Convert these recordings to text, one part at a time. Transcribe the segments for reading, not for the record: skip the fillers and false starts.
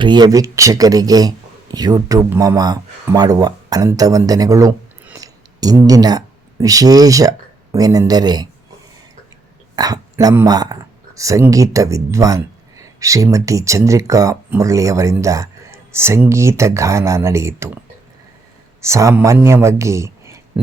ಪ್ರಿಯ ವೀಕ್ಷಕರಿಗೆ ಯೂಟ್ಯೂಬ್ ಮಾಮ ಮಾಡುವ ಅನಂತ ವಂದನೆಗಳು. ಇಂದಿನ ವಿಶೇಷವೇನೆಂದರೆ ನಮ್ಮ ಸಂಗೀತ ವಿದ್ವಾನ್ ಶ್ರೀಮತಿ ಚಂದ್ರಿಕಾ ಮುರಳಿಯವರಿಂದ ಸಂಗೀತ ಗಾನ ನಡೆಯಿತು. ಸಾಮಾನ್ಯವಾಗಿ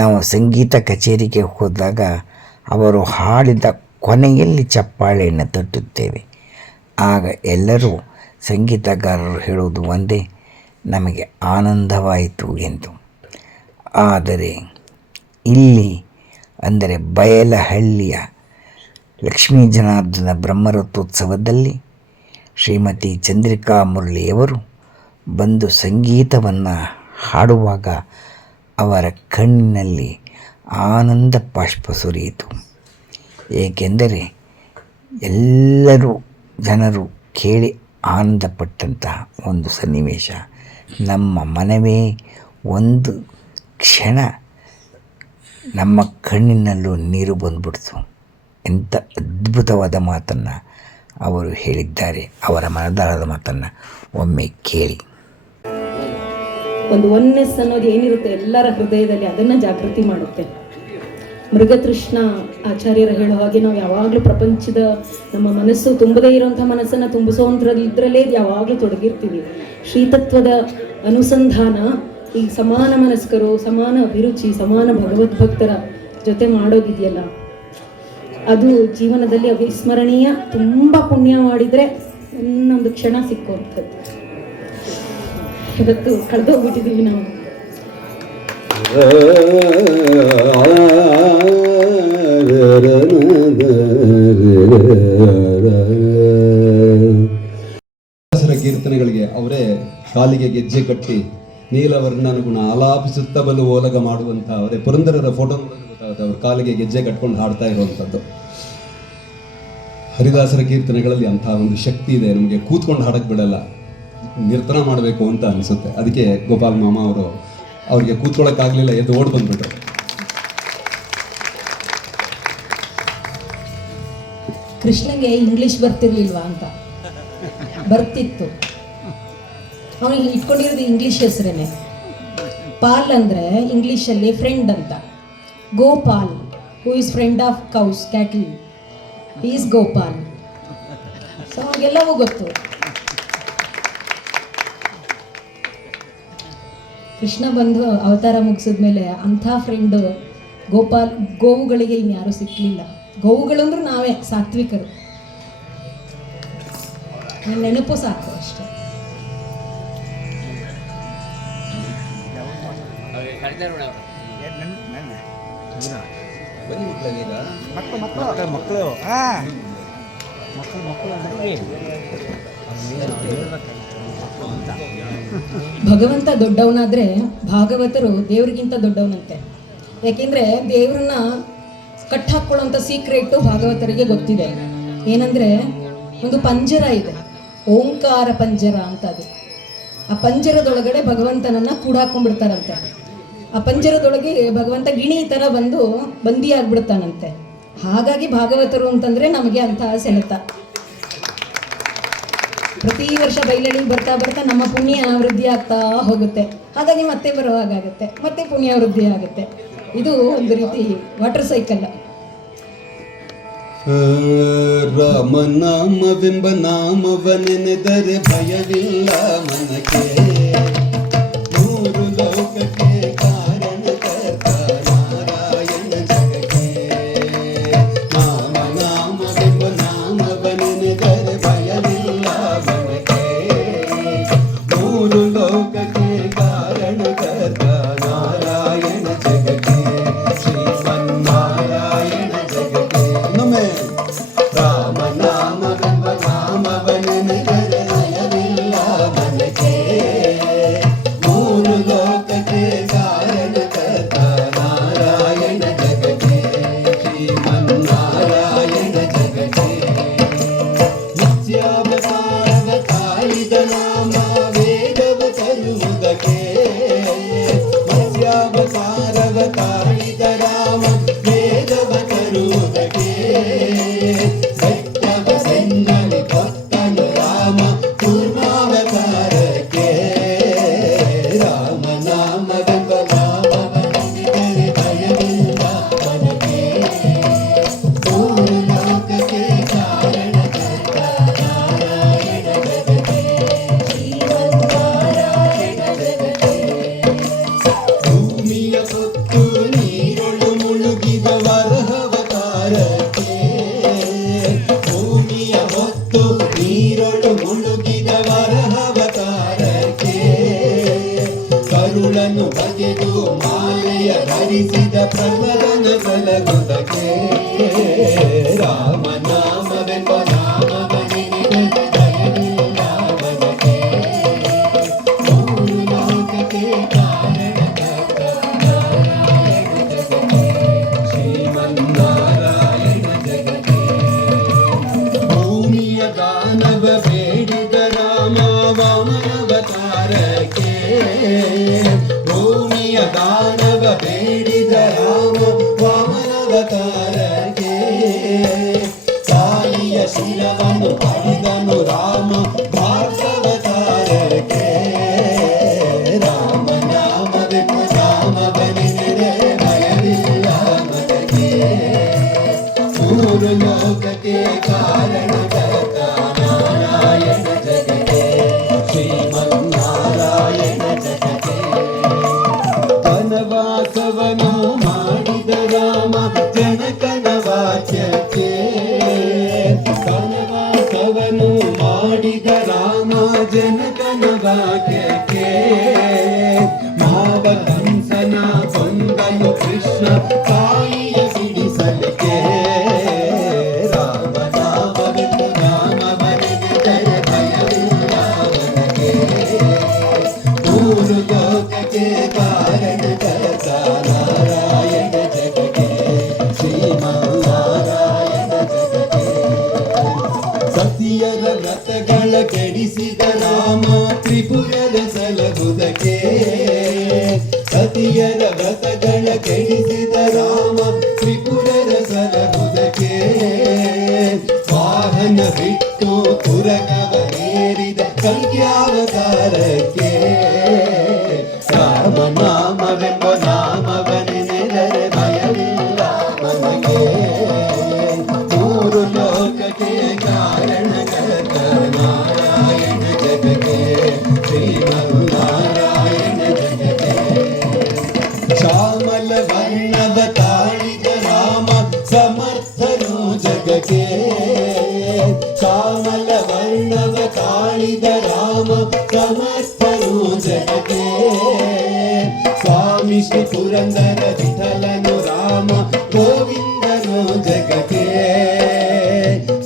ನಾವು ಸಂಗೀತ ಕಚೇರಿಗೆ ಹೋದಾಗ ಅವರು ಹಾಡಿದ ಕೊನೆಯಲ್ಲಿ ಚಪ್ಪಾಳೆಯನ್ನು ತಟ್ಟುತ್ತೇವೆ. ಆಗ ಎಲ್ಲರೂ ಸಂಗೀತಗಾರರು ಹೇಳುವುದು ಒಂದೇ, ನಮಗೆ ಆನಂದವಾಯಿತು ಎಂದು. ಆದರೆ ಇಲ್ಲಿ ಅಂದರೆ ಬಯಲಹಳ್ಳಿಯ ಲಕ್ಷ್ಮೀ ಜನಾರ್ದನ ಬ್ರಹ್ಮರಥೋತ್ಸವದಲ್ಲಿ ಶ್ರೀಮತಿ ಚಂದ್ರಿಕಾ ಮುರಳಿಯವರು ಬಂದು ಸಂಗೀತವನ್ನು ಹಾಡುವಾಗ ಅವರ ಕಣ್ಣಿನಲ್ಲಿ ಆನಂದ ಬಾಷ್ಪ ಸುರಿಯಿತು. ಏಕೆಂದರೆ ಎಲ್ಲರೂ ಜನರು ಕೇಳಿ ಆನಂದಪಟ್ಟಂತಹ ಒಂದು ಸನ್ನಿವೇಶ. ನಮ್ಮ ಮನವೇ ಒಂದು ಕ್ಷಣ ನಮ್ಮ ಕಣ್ಣಿನಲ್ಲೂ ನೀರು ಬಂದ್ಬಿಡ್ತು. ಎಂಥ ಅದ್ಭುತವಾದ ಮಾತನ್ನು ಅವರು ಹೇಳಿದ್ದಾರೆ. ಅವರ ಮನದಾಳದ ಮಾತನ್ನು ಒಮ್ಮೆ ಕೇಳಿ. ಒಂದು ಒನ್ನೆಸ್ ಅನ್ನೋದು ಏನಿರುತ್ತೆ ಎಲ್ಲರ ಹೃದಯದಲ್ಲಿ, ಅದನ್ನು ಜಾಗೃತಿ ಮಾಡುತ್ತೆ. ಮೃಗತೃಷ್ಣ ಆಚಾರ್ಯರು ಹೇಳೋ ಹಾಗೆ ನಾವು ಯಾವಾಗಲೂ ಪ್ರಪಂಚದ ನಮ್ಮ ಮನಸ್ಸು ತುಂಬದೇ ಇರೋಂಥ ಮನಸ್ಸನ್ನು ತುಂಬಿಸೋದ್ರಲ್ಲೇ ಯಾವಾಗಲೂ ತೊಡಗಿರ್ತೀವಿ. ಶ್ರೀತತ್ವದ ಅನುಸಂಧಾನ ಈ ಸಮಾನ ಮನಸ್ಕರು, ಸಮಾನ ಅಭಿರುಚಿ, ಸಮಾನ ಭಗವದ್ಭಕ್ತರ ಜೊತೆ ಮಾಡೋದಿದೆಯಲ್ಲ, ಅದು ಜೀವನದಲ್ಲಿ ಅವಿಸ್ಮರಣೀಯ. ತುಂಬ ಪುಣ್ಯ ಮಾಡಿದರೆ ಒಂದೊಂದು ಕ್ಷಣ ಸಿಕ್ಕುವಂಥದ್ದು. ಇವತ್ತು ಕಳೆದೋಗ್ಬಿಟ್ಟಿದ್ದೀವಿ ನಾವು. ಕೀರ್ತನೆಗಳಿಗೆ ಅವರೇ ಕಾಲಿಗೆ ಗೆಜ್ಜೆ ಕಟ್ಟಿ ನೀಲವರ್ಣನಗುಣ ಆಲಾಪಿಸುತ್ತಾ ಬಲು ಓಲಗ ಮಾಡುವಂಥ ಅವರೇ ಪುರಂದರರ ಫೋಟೋ ಗೊತ್ತಾಗುತ್ತೆ. ಅವ್ರ ಕಾಲಿಗೆ ಗೆಜ್ಜೆ ಕಟ್ಕೊಂಡು ಹಾಡ್ತಾ ಇರುವಂಥದ್ದು. ಹರಿದಾಸರ ಕೀರ್ತನೆಗಳಲ್ಲಿ ಅಂಥ ಒಂದು ಶಕ್ತಿ ಇದೆ. ನಮಗೆ ಕೂತ್ಕೊಂಡು ಹಾಡಕ್ಕೆ ಬಿಡಲ್ಲ, ನಿರ್ತನ ಮಾಡಬೇಕು ಅಂತ ಅನಿಸುತ್ತೆ. ಅದಕ್ಕೆ ಗೋಪಾಲ್ ಮಾಮ ಅವರು ಅವ್ರಿಗೆ ಕೂತ್ಕೊಳ್ಳೋಕ್ಕಾಗಲಿಲ್ಲ, ಎದ್ದು ಓಡ್ ಬಂದ್ಬಿಟ್ರು. ಕೃಷ್ಣಗೆ ಇಂಗ್ಲಿಷ್ ಬರ್ತಿರ್ಲಿಲ್ವಾ ಅಂತ. ಬರ್ತಿತ್ತು. ಅವನಿಗೆ ಇಟ್ಕೊಂಡಿರೋದು ಇಂಗ್ಲಿಷ್ ಹೆಸರೇನೆ. ಪಾಲ್ ಅಂದರೆ ಇಂಗ್ಲೀಷಲ್ಲಿ ಫ್ರೆಂಡ್ ಅಂತ. Gopal who is friend of cows cattle is Gopal. So ಅವ್ರಿಗೆಲ್ಲವೂ ಗೊತ್ತು. ಕೃಷ್ಣ ಬಂದು ಅವತಾರ ಮುಗಿಸಿದ್ಮೇಲೆ ಅಂಥ ಫ್ರೆಂಡ್ ಗೋಪಾಲ್ ಗೋವುಗಳಿಗೆ ಇನ್ಯಾರೂ ಸಿಕ್ಕಲಿಲ್ಲ. ಗೋವುಗಳಂದ್ರೂ ನಾವೇ ಸಾತ್ವಿಕರು. ನೆನಪು ಸಾಕು ಅಷ್ಟೇ. ಭಗವಂತ ದೊಡ್ಡವನಾದ್ರೆ ಭಾಗವತರು ದೇವ್ರಿಗಿಂತ ದೊಡ್ಡವನಂತೆ. ಯಾಕೆಂದ್ರೆ ದೇವ್ರನ್ನ ಕಟ್ಟಾಕೊಳ್ಳುವಂಥ ಸೀಕ್ರೆಟು ಭಾಗವತರಿಗೆ ಗೊತ್ತಿದೆ. ಏನಂದ್ರೆ ಒಂದು ಪಂಜರ ಇದೆ, ಓಂಕಾರ ಪಂಜರ ಅಂತ. ಅದು ಆ ಪಂಜರದೊಳಗಡೆ ಭಗವಂತನನ್ನ ಕೂಡಾಕೊಂಡ್ಬಿಡ್ತಾರಂತೆ. ಆ ಪಂಜರದೊಳಗೆ ಭಗವಂತ ಗಿಣಿ ಥರ ಬಂದು ಬಂದಿಯಾಗ್ಬಿಡ್ತಾನಂತೆ. ಹಾಗಾಗಿ ಭಾಗವತರು ಅಂತಂದ್ರೆ ನಮಗೆ ಅಂತಹ ಸೆಳೆತ. ಪ್ರತಿ ವರ್ಷ ಬೈಲಳಿಗೆ ಬರ್ತಾ ಬರ್ತಾ ನಮ್ಮ ಪುಣ್ಯ ವೃದ್ಧಿ ಆಗ್ತಾ ಹೋಗುತ್ತೆ. ಹಾಗಾಗಿ ಮತ್ತೆ ಬರೋ ಹಾಗಾಗುತ್ತೆ, ಮತ್ತೆ ಪುಣ್ಯ ವೃದ್ಧಿ ಆಗುತ್ತೆ. ಇದು ಒಂದು ರೀತಿ ವಾಟರ್ ಸೈಕಲ್. ರಾಮನಾಮವೆಂಬ ನಾಮವನೆನೆದರೆ ಭಯವಿಲ್ಲ ಮನಕ್ಕೆ. ಮೂರು ಲೋಕಕ್ಕೆ ಕಾರಣಕರ್ತ ನಾರಾಯಣ ಜಗಕ್ಕೆ. ರಾಮನಾಮವೆಂಬ ನಾಮವನೆನೆದರೆ ಭಯವಿಲ್ಲ ಮನಕ್ಕೆ. ಮೂರು ಲೋಕಕ್ಕೆ ಕಾರಣಕರ್ತ ನಾರಾಯಣ ಜಗಕ್ಕೆ. ಶ್ರೀಮನ್ನಾರಾಯಣ ಜಗಕ್ಕೆ. ನಮೇ ರಾಮನಾಮವೆಂಬ ನಾಮವನೆನೆದರೆ ಭಯವಿಲ್ಲ ಮನಕ್ಕೆ. ಸಲಗುದಕ್ಕೆ ರಾಮನಾಮವೆಂಬ ನಾಮವನಿಗೆ ದಯವಿಲ್ಲ ಮನಕ್ಕೆ ಮೂರು ಲೋಕಕ್ಕೆ ಕಾರಣಕರ್ತ ನಾರಾಯಣ ಜಗಕ್ಕೆ ಶ್ರೀಮನ್ನಾರಾಯಣ ಜಗಕ್ಕೆ ಭೂಮಿಯ ದಾನವ ಬೇಡಿದ ರಾಮ ವಾಮನವತಾರಕ್ಕೆ ಭೂಮಿಯ ದಾನವ ಬೇಡಿದ ರಾಮ ವಾಮನವತಾರಕ್ಕೆ ತಾಯಿಯ ಶಿರವನ್ನು ಪಡೆದನು ರಾಮ ಭಾರ್ಗವತಾರಕ್ಕೆ ರಾಮನಾಮವೆಂಬ ನಾಮವನಿಗೆ ಭಯವಿಲ್ಲ ಮನಕ್ಕೆ ಮೂರು ಲೋಕಕ್ಕೆ ಕಾರಣಕರ್ತ ನಾರಾಯಣ ಜಗಕ್ಕೆ ಶ್ರೀಮನ್ನಾರಾಯಣ ಜಗಕ್ಕೆ ವನವಾಸವನು ಮಾಡಿದ ರಾಮ ಜನಕನ ವಾಕ್ಯಕ್ಕೆ ವನವಾಸವನು ಮಾಡಿದ ರಾಮ ಜನಕನ ವಾಕ್ಯಕ್ಕೆ ಮಾವ ಕಂಸನ ಕೊಂದನು ಕೃಷ್ಣ ತಾಯಿಯ ಬಿಡಿಸಲಿಕ್ಕೆ ರಾಮನಾಮವೆಂಬ ನಾಮವನಿಗೆ ಭಯವಿಲ್ಲ ಮನಕ್ಕೆ ಮೂರು ಲೋಕಕ್ಕೆ ಕಾರಣಕರ್ತ ನಾರಾಯಣ ಜಗಕ್ಕೆ ಶ್ರೀಮನ್ನಾರಾಯಣ ಜಗಕ್ಕೆ ಸತಿಯರ ವ್ರತಗಳ ಕೆಡಿಸಿದ ರಾಮ ತ್ರಿಪುರದ ಸಲಗುದಕ್ಕೆ ಸತಿಯರ ವ್ರತಗಳ ಕೆಡಿಸಿದ ರಾಮ ತ್ರಿಪುರದ ಸಲಗುದಕ್ಕೆ ವಾಹನ ಬಿಟ್ಟು ಪುರಗವನೇರಿದ ಕಲ್ಯಾವತಾರಕ್ಕೆ ರಾಮನಾಮವೆಂಬ ನಾಮವನೆನೆದರೆ ಭಯವಿಲ್ಲ ಮನಗೆ ಮೂರು ಲೋಕಕ್ಕೆ ಕಾರಣಕರ್ತ ನಾರಾಯಣ ಜಗಕ್ಕೆ ಶ್ರೀಮನ್ನಾರಾಯಣ ಜಗಕ್ಕೆ ಶ್ಯಾಮಲ ವರ್ಣದ ತಾಳಿದ ರಾಮ ಸಮರ್ಥನು ಜಗಕ್ಕೆ ಶ್ಯಾಮಲ ವರ್ಣವ ತಾಳಿದ ರಾಮ ಸಮರ್ಥನು ಜಗಕ್ಕೆ ಸ್ವಾಮಿ ಶ್ರೀ ಪುರಂದರ ವಿಠಲನು ರಾಮ ಗೋವಿಂದನು ಜಗಕ್ಕೆ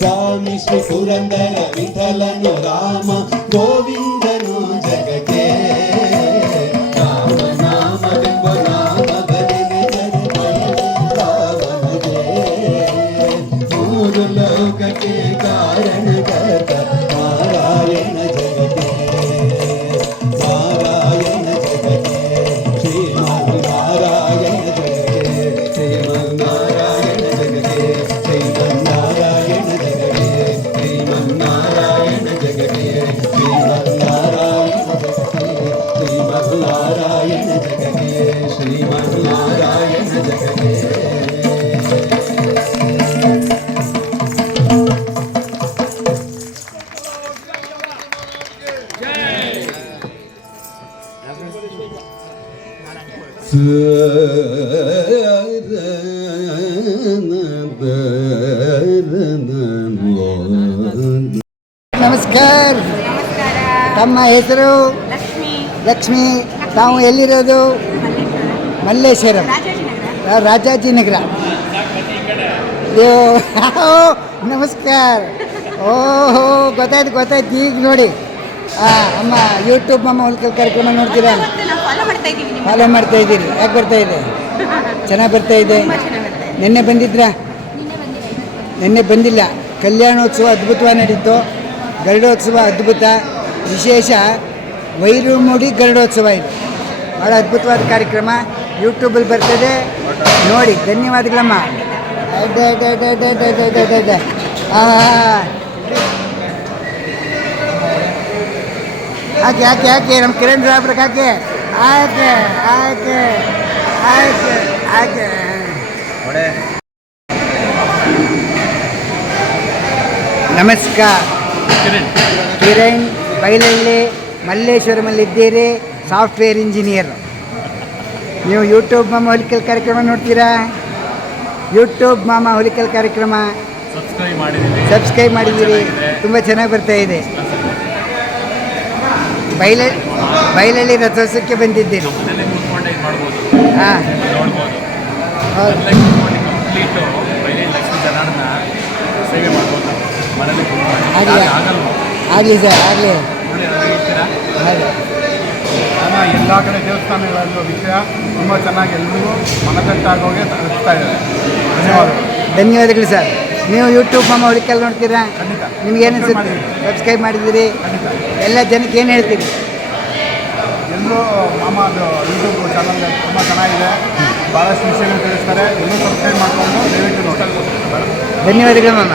ಸ್ವಾಮಿ ಶ್ರೀ ಪುರಂದರ ವಿಠಲನು ರಾಮ ಗೋವಿಂದನು ಜಗಕ್ಕೆ ರಾಮನಾಮವೆಂಬ ನಾಮವನಿಗೆ ಭಯವಿಲ್ಲ ಮನಗೆ ಮೂರು ಲೋಕಕ್ಕೆ ಕಾರಣಕರ್ತ ನಾರಾಯಣ ಜಗಕ್ಕೆ ನಾರಾಯಣ ಜಗಕ್ಕೆ ಶ್ರೀಮನ್ನಾರಾಯಣ ಜಗಕ್ಕೆ ಶ್ರೀಮನ್ನಾರಾಯಣ ಜಗಕ್ಕೆ ಶ್ರೀಮನ್ನಾರಾಯಣ ಜಗಕ್ಕೆ ಶ್ರೀಮನ್ನಾರಾಯಣ ಜಗಕ್ಕೆ ಶ್ರೀಮನ್ನಾರಾಯಣ ಜಗಕ್ಕೆ ಶ್ರೀಮನ್ನಾರಾಯಣ ಜಗಕ್ಕೆ ನಮಸ್ಕಾರ. ತಮ್ಮ ಹೆಸರು? ಲಕ್ಷ್ಮಿ. ತಾವು ಎಲ್ಲಿರೋದು? ಮಲ್ಲೇಶ್ವರಂ, ರಾಜಾಜಿನಗರ. ನಮಸ್ಕಾರ. ಓಹೋ, ಗೊತ್ತಾಯ್ತು ಈಗ ನೋಡಿ. ಅಮ್ಮ ಯೂಟ್ಯೂಬ್ ಅಮ್ಮ ಹುಲ್ಕಲ್ ಕಾರ್ಯಕ್ರಮ ನೋಡ್ತೀರಾ? ಫಾಲೋ ಮಾಡ್ತಾ ಇದ್ದೀರಿ. ಯಾಕೆ ಬರ್ತಾ ಇದೆ? ಚೆನ್ನಾಗಿ ಬರ್ತಾ ಇದೆ. ನಿನ್ನೆ ಬಂದಿದ್ರಾ? ನಿನ್ನೆ ಬಂದಿಲ್ಲ. ಕಲ್ಯಾಣೋತ್ಸವ ಅದ್ಭುತವಾಗಿ ನಡೀತು. ಗರುಡೋತ್ಸವ ಅದ್ಭುತ ವಿಶೇಷ. ವೈರಮುಡಿ ಗರುಡೋತ್ಸವ ಇದು ಭಾಳ ಅದ್ಭುತವಾದ ಕಾರ್ಯಕ್ರಮ. ಯೂಟ್ಯೂಬಲ್ಲಿ ಬರ್ತದೆ ನೋಡಿ. ಧನ್ಯವಾದಗಳಮ್ಮ. ಹಾಕಿ ನಮ್ಮ ಕಿರಣ್ ಸಾಹೇಬ್ರಿಗೆ ಹಾಕಿ. ಆಯ್ಕೆ ನಮಸ್ಕಾರ. ಕಿರಣ್ ಬೈಲಹಳ್ಳಿ, ಮಲ್ಲೇಶ್ವರಮಲ್ಲಿದ್ದೀರಿ. Software engineer. ನೀವು ಯೂಟ್ಯೂಬ್ ಮಾಮ ಹುಲಿಕಲ್ ಕಾರ್ಯಕ್ರಮ ನೋಡ್ತೀರಾ? ಯೂಟ್ಯೂಬ್ ಮಾಮ ಹುಲಿಕಲ್ ಕಾರ್ಯಕ್ರಮ ಸಬ್ಸ್ಕ್ರೈಬ್ ಮಾಡಿದ್ದೀರಿ. ತುಂಬ ಚೆನ್ನಾಗಿ ಬರ್ತಾ ಇದೆ. ಬೈಲಹಳ್ಳಿ ರಥೋತ್ಸವಕ್ಕೆ ಬಂದಿದ್ದೀರಿ. ಹಾಂ, ಹೌದು. ಕಂಪ್ಲೀಟು ಬೈಲಿ ಲಕ್ಷ್ಮೀ ಜನಾರ್ದನ ಸೇವೆ ಮಾಡ್ಬೋದು ಮನೇಲಿ ಆಗ್ಲಿ. ಆಗಲ್ವ ಆಗಲಿ ಸರ್ ಆಗಲಿ. ಹೇಳ್ತೀರಾ ಹಾಗೆ ಎಲ್ಲ ಕಡೆ ದೇವಸ್ಥಾನಗಳಲ್ಲಿರೋ ವಿಷಯ ತುಂಬ ಚೆನ್ನಾಗಿ ಎಲ್ಲರಿಗೂ ಮನದಟ್ಟಾಗೋಗೆ ತಲುಪ್ತಾ ಇದ್ದಾರೆ. ಧನ್ಯವಾದಗಳು. ಧನ್ಯವಾದಗಳು ಸರ್. ನೀವು ಯೂಟ್ಯೂಬ್ ಮಾಮ ಹುಡುಕಲ್ಲಿ ನೋಡ್ತೀರಾ? ಖಂಡಿತ. ನಿಮ್ಗೇನು ಅನ್ಸುತ್ತೆ? ಸಬ್ಸ್ಕ್ರೈಬ್ ಮಾಡಿದ್ದೀರಿ? ಖಂಡಿತ. ಎಲ್ಲ ಜನಕ್ಕೆ ಏನು ಹೇಳ್ತೀರಿ? ಎಲ್ಲರೂ ಮಾಮದು ಯೂಟ್ಯೂಬ್ ಚಾನಲ್ ತುಂಬ ಚೆನ್ನಾಗಿದೆ, ಭಾಳಷ್ಟು ವಿಷಯಗಳು ತಿಳಿಸ್ತಾರೆ. ಎಲ್ಲರೂ ಸಬ್ಸ್ಕ್ರೈಬ್ ಮಾಡಿಕೊಂಡು ದಯವಿಟ್ಟು ನೋಡಿ. ಧನ್ಯವಾದಗಳು ಮಾಮ.